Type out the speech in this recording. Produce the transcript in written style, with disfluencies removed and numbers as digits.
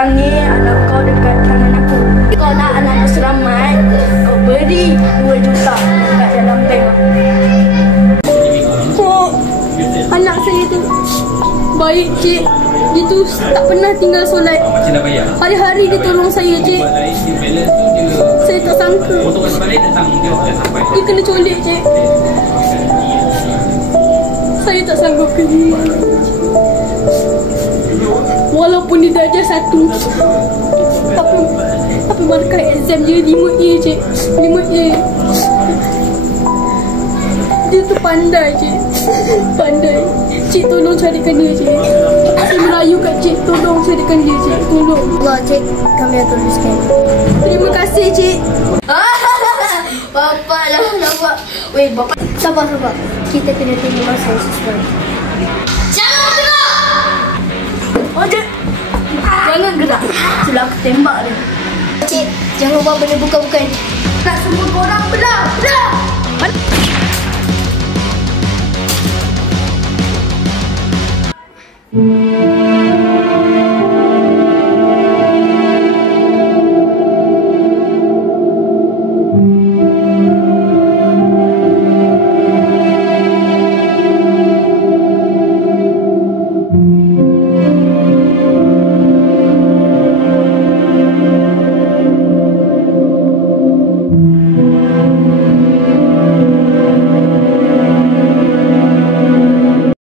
Tangi anak kau dekat tangan aku. Kau nak anak kau selamat, kau beri 2 juta dekat dalam bank. Kok anak saya tu baik, cik. Dia tu tak pernah tinggal solat. Macam dah bayar. Hari-hari dia tolong saya, cik. Saya tak sangka dia kena colik, cik. Saya tak sanggup kerja. Walaupun dia darjah 1, tapi markah exam dia 5A, cik. 5A. Dia tu pandai, cik. Pandai. Cik tolong carikan dia, cik. Saya merayu kat cik, tolong carikan dia, cik. Tolong. Allah, cik, kami akan tuliskan. Terima kasih, cik. Bapak lah, nampak. Weh, bapak. Sabar. Kita kena tengok masa yang sesuai. Jangan gerak! Oh, jangan gerak. Setelah aku tembak dia. Cik, jangan buat benda bukan-bukan. Nak semua korang belah. Belah!